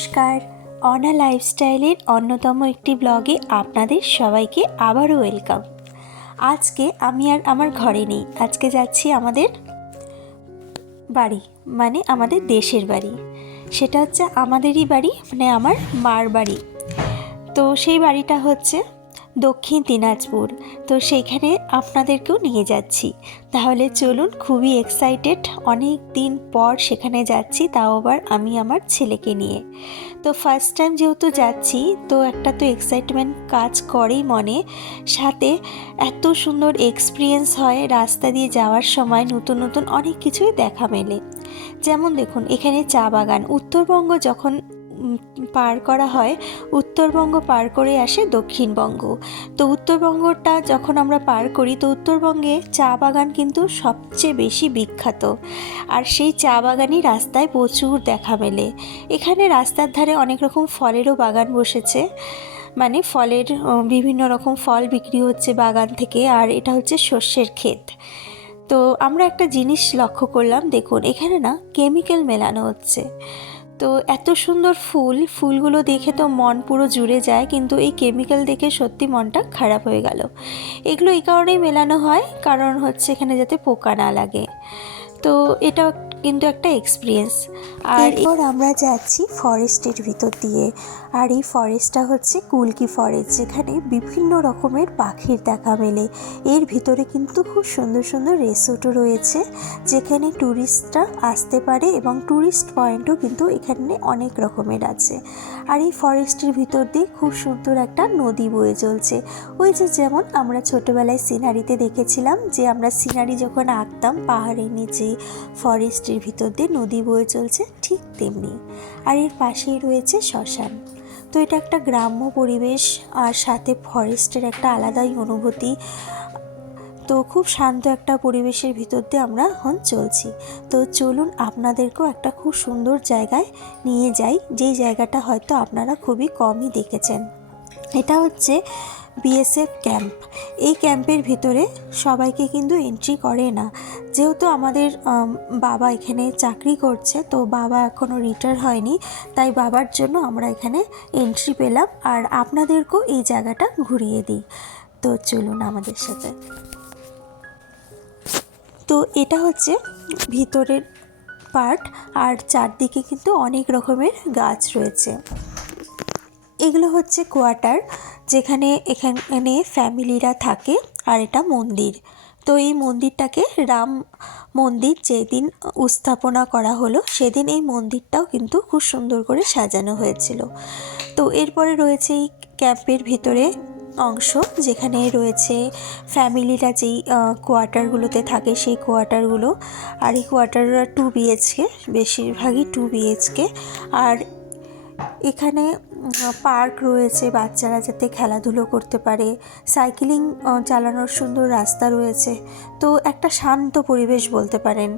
নমস্কার। অনা লাইফস্টাইলের অন্যতম একটি ব্লগে আপনাদের সবাইকে আবারও ওয়েলকাম। আজকে আমি আর আমার ঘরে নেই। আজকে যাচ্ছি আমাদের বাড়ি মানে আমাদের দেশের বাড়ি। সেটা হচ্ছে আমাদেরই বাড়ি মানে আমার মার বাড়ি। তো সেই বাড়িটা হচ্ছে দক্ষিণ দিনাজপুর। তো সেইখানে আপনাদেরকেও নিয়ে যাচ্ছি। তাহলে চলুন, খুবই এক্সাইটেড অনেক দিন পর সেখানে যাচ্ছি, তাও আবার আমি আমার ছেলেকে নিয়ে। তো ফার্স্ট টাইম যেহেতু যাচ্ছি, তো একটা তো এক্সাইটমেন্ট কাজ করেই মনে। সাথে এত সুন্দর এক্সপিরিয়েন্স হয় রাস্তা দিয়ে যাওয়ার সময়, নতুন নতুন অনেক কিছুই দেখা মেলে। যেমন দেখুন, এখানে চা বাগান। উত্তরবঙ্গ যখন পার করা হয়, উত্তরবঙ্গ পার করে আসে দক্ষিণবঙ্গ। তো উত্তরবঙ্গটা যখন আমরা পার করি, তো উত্তরবঙ্গে চা বাগান কিন্তু সবচেয়ে বেশি বিখ্যাত। আর সেই চা বাগানই রাস্তায় প্রচুর দেখা মেলে। এখানে রাস্তার ধারে অনেক রকম ফলেরও বাগান বসেছে। মানে ফলের বিভিন্ন রকম ফল বিক্রি হচ্ছে বাগান থেকে, আর এটা হচ্ছে শস্যের ক্ষেত। তো আমরা একটা জিনিস লক্ষ্য করলাম, দেখুন, এখানে না, কেমিক্যাল মেলানো হচ্ছে। তো এত সুন্দর ফুল, ফুলগুলো দেখে তো মন পুরো জুড়ে যায়, কিন্তু এই কেমিক্যাল দেখে সত্যি মনটা খারাপ হয়ে গেল। এগুলো এই কারণেই মেলানো হয়, কারণ হচ্ছে এখানে যাতে পোকা না লাগে। তো এটা কিন্তু একটা এক্সপিরিয়েন্স আর এরপর আমরা যাচ্ছি ফরেস্টের ভিতর দিয়ে। আর এই ফরেস্টটা হচ্ছে কুলকি ফরেস্ট যেখানে বিভিন্ন রকমের পাখির দেখা মেলে। এর ভিতরে কিন্তু খুব সুন্দর সুন্দর রেসোর্টও রয়েছে, যেখানে ট্যুরিস্টরা আসতে পারে এবং ট্যুরিস্ট পয়েন্টও কিন্তু এখানে অনেক রকমের আছে। আর এই ফরেস্টের ভিতর দিয়ে খুব সুন্দর একটা নদী বয়ে চলছে। ওই যে যেমন আমরা ছোটোবেলায় সিনারিতে দেখেছিলাম যে আমরা সিনারি যখন আঁকতাম, পাহাড়ের নিচে ফরেস্টের ভিতর দিয়ে নদী বয়ে চলছে ঠিক তেমনি। আর এর পাশেই রয়েছে শ্মশান। তো এটা একটা গ্রাম্য পরিবেশ আর সাথে ফরেস্টের একটা আলাদাই অনুভূতি। তো খুব শান্ত একটা পরিবেশের ভিতর দিয়ে আমরা এখন চলছি। তো চলুন আপনাদেরকেও একটা খুব সুন্দর জায়গায় নিয়ে যাই, যেই জায়গাটা হয়তো আপনারা খুবই কমই দেখেছেন। এটা হচ্ছে বিএসএফ ক্যাম্প। এই ক্যাম্পের ভিতরে সবাইকে কিন্তু এন্ট্রি করে না। যেহেতু আমাদের বাবা এখানে চাকরি করছে, তো বাবা এখনও রিটায়ার হয়নি, তাই বাবার জন্য আমরা এখানে এন্ট্রি পেলাম। আর আপনাদেরকেও এই জায়গাটা ঘুরিয়ে দিই। তো চলুন আমাদের সাথে। তো এটা হচ্ছে ভিতরের পার্ট আর চারদিকে কিন্তু অনেক রকমের গাছ রয়েছে। এগুলো হচ্ছে কোয়ার্টার, যেখানে এখানে ফ্যামিলিরা থাকে আর এটা মন্দির। তো এই মন্দিরটাকে রাম মন্দির যেদিন স্থাপনা করা হলো, সেদিন এই মন্দিরটাও কিন্তু খুব সুন্দর করে সাজানো হয়েছিল। তো এরপরে রয়েছে এই ক্যাম্পের ভিতরে অংশ যেখানে রয়েছে ফ্যামিলিরা যেই কোয়ার্টারগুলোতে থাকে সেই কোয়ার্টারগুলো। আর এই কোয়ার্টাররা টু বিএইচকে, বেশিরভাগই টু বিএইচকে। আর এখানে পার্ক রয়েছে বাচ্চারা যাতে খেলাধুলো করতে পারে। সাইকেলিং চালানোর সুন্দর রাস্তা রয়েছে। তো একটা শান্ত পরিবেশ বলতে পারেন।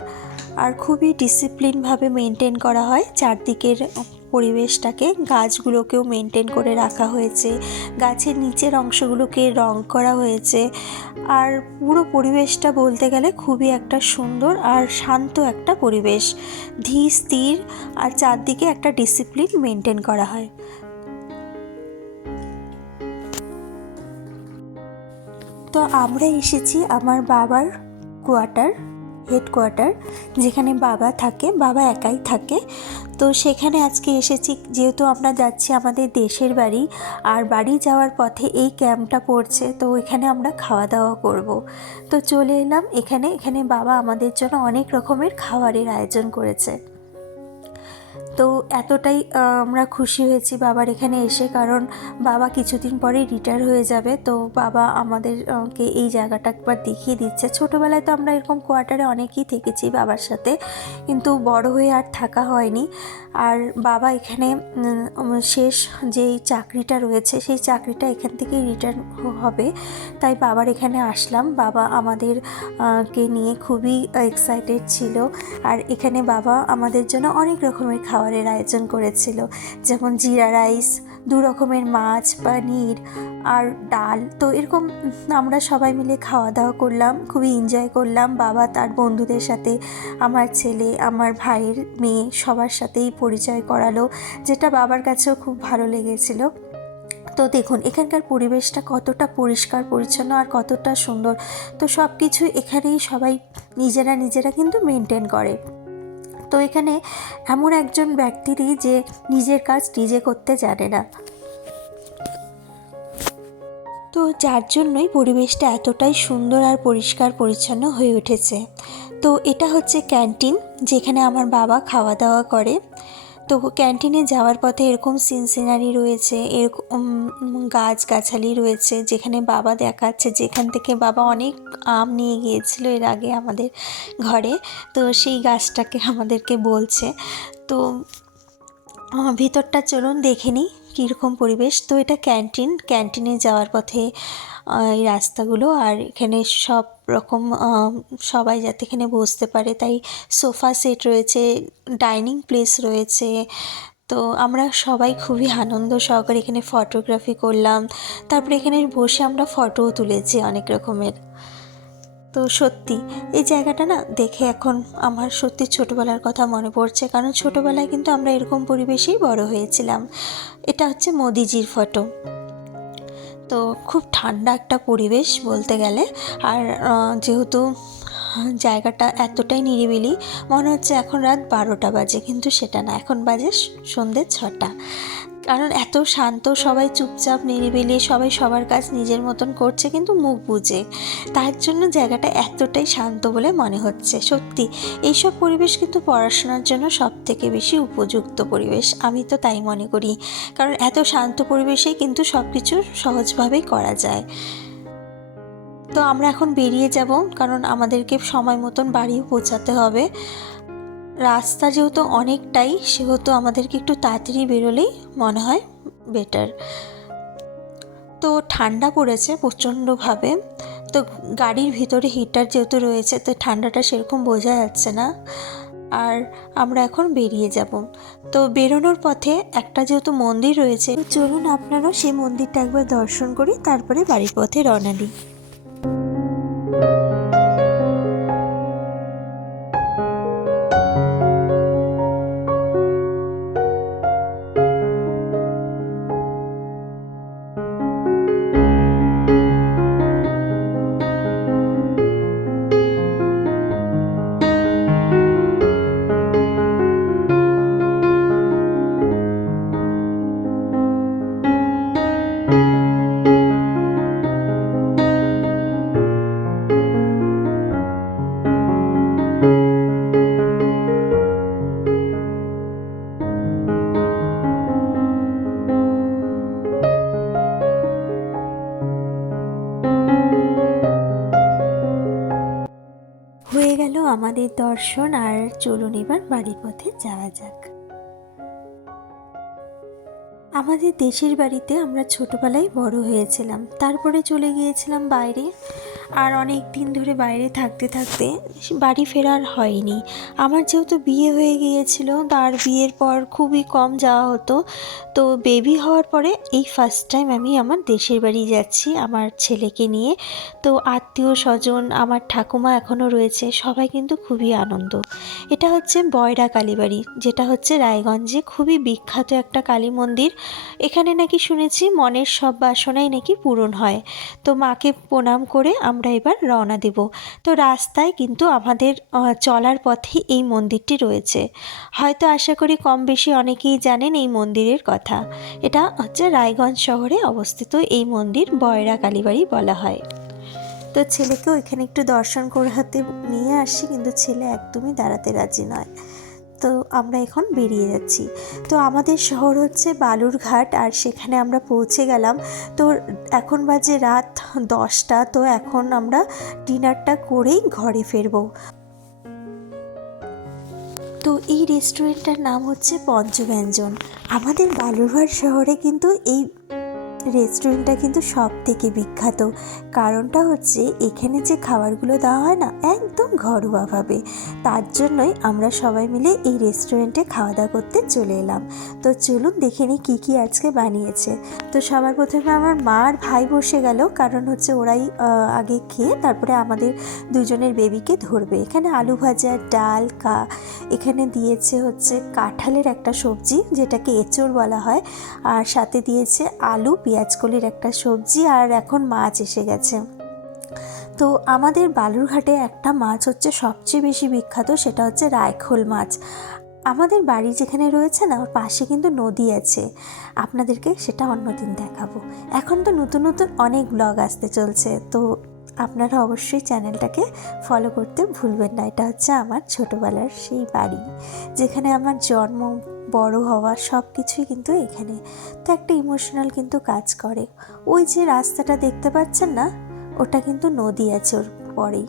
আর খুবই ডিসিপ্লিনভাবে মেনটেন করা হয় চারদিকের পরিবেশটাকে গাছগুলোকেও মেনটেন করে রাখা হয়েছে। গাছের নিচের অংশগুলোকে রং করা হয়েছে। আর পুরো পরিবেশটা বলতে গেলে খুবই একটা সুন্দর আর শান্ত একটা পরিবেশ। ধীর, স্থির আর চারদিকে একটা ডিসিপ্লিন মেনটেন করা হয়। তো আমরা এসেছি আমার বাবার কোয়ার্টার হেডকোয়ার্টার যেখানে বাবা থাকে, বাবা একাই থাকে। তো সেখানে আজকে এসেছি। যেহেতু আমরা যাচ্ছি আমাদের দেশের বাড়ি, আর বাড়ি যাওয়ার পথে এই ক্যাম্পটা পড়ছে, তো এখানে আমরা খাওয়া দাওয়া করব। তো চলে এলাম এখানে। এখানে বাবা আমাদের জন্য অনেক রকমের খাবারের আয়োজন করেছে। তো এতটাই আমরা খুশি হয়েছি বাবার এখানে এসে কারণ বাবা কিছুদিন পরেই রিটায়ার হয়ে যাবে। তো বাবা আমাদেরকে এই জায়গাটা একবার দেখিয়ে দিচ্ছে। ছোটোবেলায় তো আমরা এরকম কোয়ার্টারে অনেকেই থেকেছি বাবার সাথে, কিন্তু বড় হয়ে আর থাকা হয়নি। আর বাবা এখানে শেষ যেই চাকরিটা রয়েছে, সেই চাকরিটা এখান থেকেই রিটার্ন হবে। তাই বাবার এখানে আসলাম। বাবা আমাদের কে নিয়ে খুবই এক্সাইটেড ছিল। আর এখানে বাবা আমাদের জন্য অনেক রকমের খাবার খাবারের আয়োজন করেছিল, যেমন জিরা রাইস, দু রকমের মাছ, পনির আর ডাল। তো এরকম আমরা সবাই মিলে খাওয়া দাওয়া করলাম, খুবই এনজয় করলাম। বাবা তার বন্ধুদের সাথে, আমার ছেলে, আমার ভাইয়ের মেয়ে সবার সাথেই পরিচয় করালো, যেটা বাবার কাছেও খুব ভালো লেগেছিলো। তো দেখুন, এখানকার পরিবেশটা কতটা পরিষ্কার, পরিচ্ছন্ন আর কতটা সুন্দর। তো সব কিছু এখানেই সবাই নিজেরা নিজেরা কিন্তু মেনটেন করে। তো এখানে এমন একজন ব্যক্তিরই যে নিজের কাজ নিজে করতে জানে না। তো যার জন্যই পরিবেশটা এতটাই সুন্দর আর পরিষ্কার পরিচ্ছন্ন হয়ে উঠেছে। তো এটা হচ্ছে ক্যান্টিন, যেখানে আমার বাবা খাওয়া দাওয়া করে। তো ক্যান্টিনে যাওয়ার পথে এরকম সিন সিনারি রয়েছে এরকম গাছগাছালি রয়েছে, যেখানে বাবা দেখাচ্ছে, যেখান থেকে বাবা অনেক আম নিয়ে গিয়েছিল এর আগে আমাদের ঘরে। তো সেই গাছটাকে আমাদেরকে বলছে। তো ভিতরটা চলুন দেখে নিই কীরকম পরিবেশ। তো এটা ক্যান্টিন, ক্যান্টিনে যাওয়ার পথে এই রাস্তাগুলো আর এখানে সব রকম সবাই যাতে এখানে বসতে পারে। তাই সোফা সেট রয়েছে, ডাইনিং প্লেস রয়েছে। তো আমরা সবাই খুবই আনন্দ সহকারে এখানে ফটোগ্রাফি করলাম। তারপরে এখানে বসে আমরা ফটোও তুলেছি অনেক রকমের। তো সত্যি, এই জায়গাটা না দেখে এখন আমার সত্যি ছোটোবেলার কথা মনে পড়ছে। কারণ ছোটোবেলায় কিন্তু আমরা এরকম পরিবেশেই বড় হয়েছিলাম। এটা হচ্ছে মোদিজির ফটো। তো খুব ঠান্ডা একটা পরিবেশ বলতে গেলে। আর যেহেতু জায়গাটা এতটাই নিরিবিলি, মনে হচ্ছে এখন রাত বারোটা বাজে, কিন্তু সেটা না। এখন বাজে সন্ধ্যে ছটা। কারণ এত শান্ত, সবাই চুপচাপ, নিরিবিলি, সবাই সবার কাজ নিজের মতন করছে, কিন্তু মুখ বুঝে তার জন্য জায়গাটা এতটাই শান্ত বলে মনে হচ্ছে। সত্যি, এইসব পরিবেশ কিন্তু পড়াশোনার জন্য সব থেকে বেশি উপযুক্ত পরিবেশ। আমি তো তাই মনে করি। কারণ এত শান্ত পরিবেশেই কিন্তু সব কিছু সহজভাবেই করা যায়। তো আমরা এখন বেরিয়ে যাব, কারণ আমাদেরকে সময় মতন বাড়িও পৌঁছাতে হবে। রাস্তা যেহেতু অনেকটাই, সেহেতু আমাদেরকে একটু তাড়াতাড়ি বেরোলেই মনে হয় বেটার তো ঠান্ডা পড়েছে প্রচণ্ডভাবে। তো গাড়ির ভিতরে হিটার যেহেতু রয়েছে, তো ঠান্ডাটা সেরকম বোঝা যাচ্ছে না। আর আমরা এখন বেরিয়ে যাব। তো বেরোনোর পথে একটা যেহেতু মন্দির রয়েছে চলুন আপনারাও সেই মন্দিরটা একবার দর্শন করি তারপরে বাড়ির পথে রওনা দিই। আমাদের দর্শন আর চলুন এবার বাড়ির পথে যাওয়া যাক। আমাদের দেশের বাড়িতে আমরা ছোটবেলায় বড় হয়েছিলাম, তারপরে চলে গিয়েছিলাম বাইরে। আর অনেক দিন ধরে বাইরে থাকতে থাকতে বাড়ি ফেরার হয়নি। আমার যেহেতু বিয়ে হয়ে গিয়েছিল, তার বিয়ের পর খুবই কম যাওয়া হতো। তো বেবি হওয়ার পরে এই ফার্স্ট টাইম আমি আমার দেশের বাড়ি যাচ্ছি, আমার ছেলেকে নিয়ে। তো আত্মীয় স্বজন, আমার ঠাকুমা এখনও রয়েছে, সবাই কিন্তু খুবই আনন্দ। এটা হচ্ছে বয়রা কালীবাড়ি যেটা হচ্ছে রায়গঞ্জে খুবই বিখ্যাত একটা কালী মন্দির। এখানে নাকি শুনেছি মনের সব বাসনাই নাকি পূরণ হয়। তো মাকে প্রণাম করে আমরা এবার রওনা দেব। তো রাস্তায় কিন্তু আমাদের চলার পথে এই মন্দিরটি রয়েছে। হয়তো আশা করি কম বেশি অনেকেই জানেন এই মন্দিরের কথা। এটা হচ্ছে রায়গঞ্জ শহরে অবস্থিত এই মন্দির বয়রা কালীবাড়ি বলা হয়। তো ছেলেকেও এখানে একটু দর্শন করাতে নিয়ে আসি, কিন্তু ছেলে একদমই দাঁড়াতে রাজি নয়। তো আমরা এখন বেরিয়ে যাচ্ছি। তো আমাদের শহর হচ্ছে বালুরঘাট আর সেখানে আমরা পৌঁছে গেলাম। তো এখন বাজে রাত দশটা, তো এখন আমরা ডিনারটা করেই ঘরে ফিরবো। তো এই রেস্টুরেন্টটার নাম হচ্ছে পঞ্চব্যঞ্জন। আমাদের বালুরঘাট শহরে কিন্তু এই রেস্টুরেন্টটা কিন্তু সব থেকে বিখ্যাত। কারণটা হচ্ছে এখানে যে খাবারগুলো দেওয়া হয় না, একদম ঘরোয়াভাবে। তার জন্যই আমরা সবাই মিলে এই রেস্টুরেন্টে খাওয়া দাওয়া করতে চলে এলাম। তো চলুন দেখে নিই কী কী আজকে বানিয়েছে। তো সবার প্রথমে আমার মা আর ভাই বসে গেল, কারণ হচ্ছে ওরাই আগে খেয়ে তারপরে আমাদের দুজনের বেবিকে ধরবে। এখানে আলু ভাজা, ডাল, কা, এখানে দিয়েছে হচ্ছে কাঁঠালের একটা সবজি, যেটাকে এঁচড় বলা হয়। আর সাথে দিয়েছে আলু কলির একটা সবজি আর এখন মাছ এসে গেছে। তো আমাদের বালুরঘাটে একটা মাছ হচ্ছে সবচেয়ে বেশি বিখ্যাত, সেটা হচ্ছে রায়খোল মাছ। আমাদের বাড়ি যেখানে রয়েছে না, ওর পাশে কিন্তু নদী আছে। আপনাদেরকে সেটা অন্যদিন দেখাবো। এখন তো নতুন নতুন অনেক ব্লগ আসতে চলছে, তো আপনারা অবশ্যই চ্যানেলটাকে ফলো করতে ভুলবেন না। এটা হচ্ছে আমার ছোটোবেলার সেই বাড়ি, যেখানে আমার জন্ম, বড় হওয়া সব কিছুই কিন্তু এখানে। তো একটা ইমোশনাল কিন্তু কাজ করে। ওই যে রাস্তাটা দেখতে পাচ্ছেন না, ওটা কিন্তু নদী আছে ওর পরেই।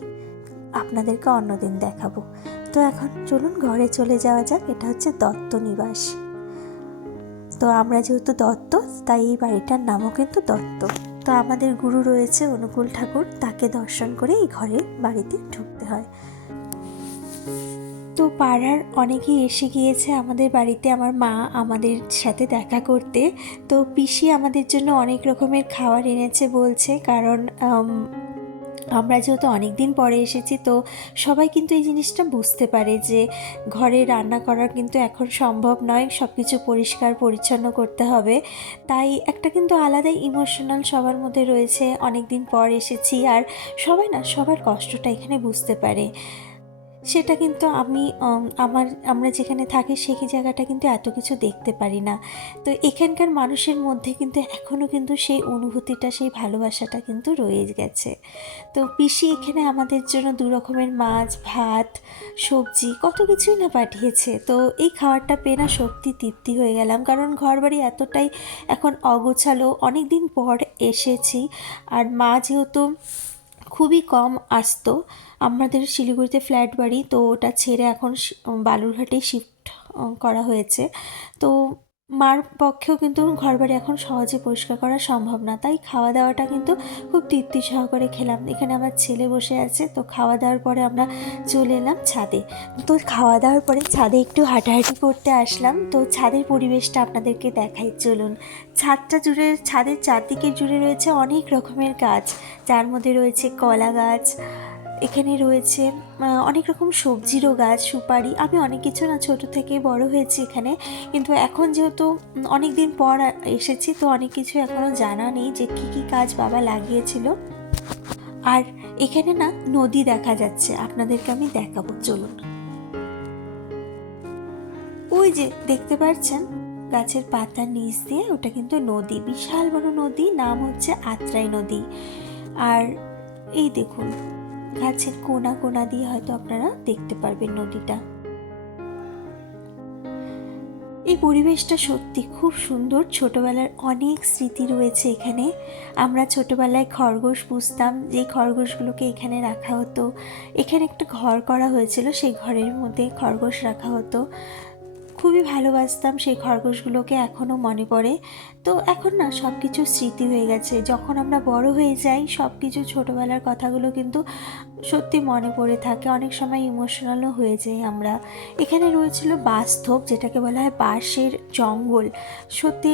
আপনাদেরকে অন্যদিন দেখাবো। তো এখন চলুন ঘরে চলে যাওয়া যাক, এটা হচ্ছে দত্ত নিবাস তো আমরা যেহেতু দত্ত, তাই এই বাড়িটার নামও কিন্তু দত্ত। তো আমাদের গুরু রয়েছে অনুকূল ঠাকুর, তাকে দর্শন করে এই ঘরে বাড়িতে ঢুকতে হয়। তো পাড়ার অনেকেই এসে গিয়েছে আমাদের বাড়িতে, আমার মা আমাদের সাথে দেখা করতে। তো পিসি আমাদের জন্য অনেক রকমের খাবার এনেছে বলছে, কারণ আমরা যেহেতু অনেক দিন পরে এসেছি, তো সবাই কিন্তু এই জিনিসটা বুঝতে পারে যে ঘরে রান্না করার কিন্তু এখন সম্ভব নয় সব কিছু পরিষ্কার পরিচ্ছন্ন করতে হবে। তাই একটা কিন্তু আলাদাই ইমোশনাল সবার মধ্যে রয়েছে অনেক দিন পর এসেছি আর সবাই না, সবার কষ্টটা এখানে বুঝতে পারে। সেটা কিন্তু আমি আমার, আমরা যেখানে থাকি সেই জায়গাটা কিন্তু এত কিছু দেখতে পারি না। তো এখানকার মানুষের মধ্যে কিন্তু এখনও কিন্তু সেই অনুভূতিটা, সেই ভালোবাসাটা কিন্তু রয়ে গেছে। তো পিসি এখানে আমাদের জন্য দু রকমের মাছ, ভাত, সবজি, কত কিছুই না পাঠিয়েছে। তো এই খাবারটা পেয়ে না সত্যি তৃপ্তি হয়ে গেলাম। কারণ ঘর বাড়ি এতটাই এখন অগোছালো। অনেক দিন পর এসেছি। আর মা যেহেতু খুবই কম আসতো। আমাদের শিলিগুড়িতে ফ্ল্যাট বাড়ি, তো ওটা ছেড়ে এখন বালুরঘাটে শিফট করা হয়েছে। তো মার পক্ষেও কিন্তু ঘর বাড়ি এখন সহজে পরিষ্কার করা সম্ভব না। তাই খাওয়া দাওয়াটা কিন্তু খুব তৃপ্তি সহকারে খেলাম। এখানে আমার ছেলে বসে আছে, তো খাওয়া দাওয়ার পরে আমরা চলে এলাম ছাদে। তো খাওয়া দাওয়ার পরে ছাদে একটু হাঁটাহাঁটি করতে আসলাম। তো ছাদের পরিবেশটা আপনাদেরকে দেখাই, চলুন। ছাদটা জুড়ে, ছাদের চারদিকে জুড়ে রয়েছে অনেক রকমের গাছ। যার মধ্যে রয়েছে কলা গাছ এখানে রয়েছে অনেক রকম সবজিরও গাছ, সুপারি। আমি অনেক কিছু না ছোট থেকে বড় হয়েছি এখানে। কিন্তু এখন যেহেতু অনেক দিন পর এসেছি, তো অনেক কিছু এখনও জানা নেই যে কী কী কাজ বাবা লাগিয়েছিল। আর এখানে না নদী দেখা যাচ্ছে, আপনাদেরকে আমি দেখাবো, চলুন। ওই যে দেখতে পাচ্ছেন গাছের পাতার নিচ দিয়ে, ওটা কিন্তু নদী, বিশাল বড় নদী, নাম হচ্ছে আত্রাই নদী। আর এই দেখুন গাছের কোনা কোনা দিয়ে হয়তো আপনারা দেখতে পারবেন নদীটা। এই পরিবেশটা সত্যি খুব সুন্দর। ছোটবেলার অনেক স্মৃতি রয়েছে এখানে। আমরা ছোটবেলায় খরগোশ পুষতাম, যে খরগোশগুলোকে এখানে রাখা হতো। এখানে একটা ঘর করা হয়েছিল, সেই ঘরের মধ্যে খরগোশ রাখা হতো। খুবই ভালোবাসতাম সেই খরগোশগুলোকে এখনও মনে পড়ে। তো এখন না সব কিছু স্মৃতি হয়ে গেছে। যখন আমরা বড় হয়ে যাই সব কিছু ছোটোবেলার কথাগুলো কিন্তু সত্যি মনে পড়ে থাকে। অনেক সময় ইমোশনালও হয়ে যাই আমরা। এখানে রয়েছিল বাস্তব, যেটাকে বলা হয় বাঁশের জঙ্গল। সত্যি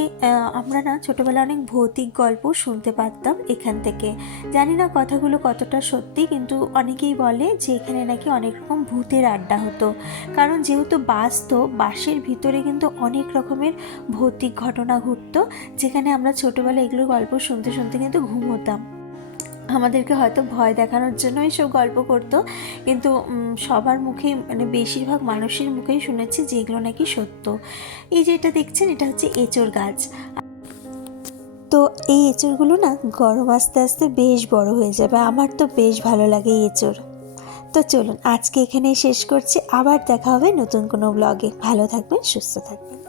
আমরা না ছোটোবেলায় অনেক ভৌতিক গল্প শুনতে পারতাম এখান থেকে। জানি না কথাগুলো কতটা সত্যি, কিন্তু অনেকেই বলে যে এখানে নাকি অনেক রকম ভূতের আড্ডা হতো। কারণ যেহেতু বাস্তব, বাঁশের ভিতরে কিন্তু অনেক রকমের ভৌতিক ঘটনা ঘটতো। যেখানে আমরা ছোটোবেলায় এগুলো গল্প শুনতে শুনতে কিন্তু ঘুমোতাম। আমাদেরকে হয়তো ভয় দেখানোর জন্য এইসব গল্প করতো, কিন্তু সবার মুখেই মানে বেশিরভাগ মানুষের মুখেই শুনেছি যে এগুলো নাকি সত্য। এই যে এটা দেখছেন, এটা হচ্ছে এঁচড় গাছ। তো এই এঁচড়গুলো না গরম আস্তে আস্তে বেশ বড় হয়ে যাবে। আমার তো বেশ ভালো লাগে এই এঁচড় তো চলুন, আজকে এখানেই শেষ করছি। আবার দেখা হবে নতুন কোনো ব্লগে ভালো থাকবেন, সুস্থ থাকবেন।